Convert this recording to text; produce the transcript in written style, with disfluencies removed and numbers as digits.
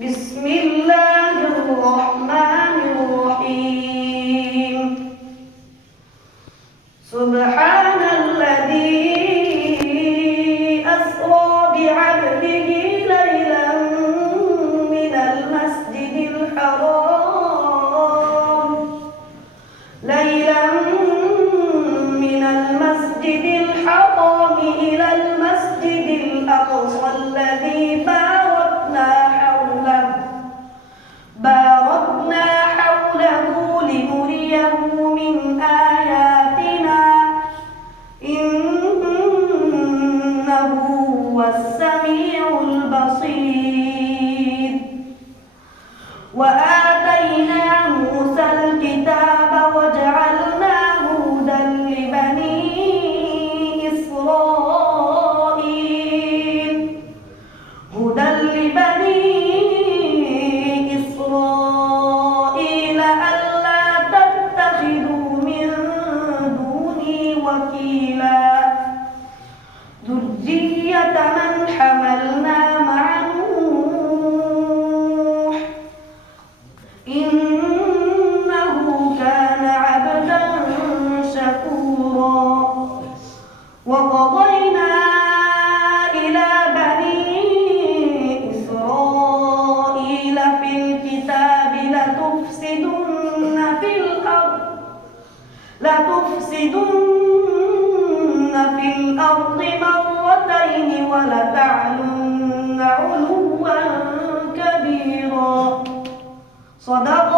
بسم الله الرحمن الرحيم. سبحان الذي أسرى بعبده ليلا من المسجد الحرام إلى المسجد الأقصى الذي باركنا حوله لنريه من آياتنا إنه هو السميع البصير. وآتينا موسى الكتاب وجعلناه هدى لبني إسرائيل ألا تتخذوا من دوني وكيلا ذرية من حملنا مع نوح إنه كان عبدا شكورا. وقضينا إلى بني إسرائيل في الكتاب لتفسدن في الأرض مرتين ولتعلن علوا كبيرا. صدق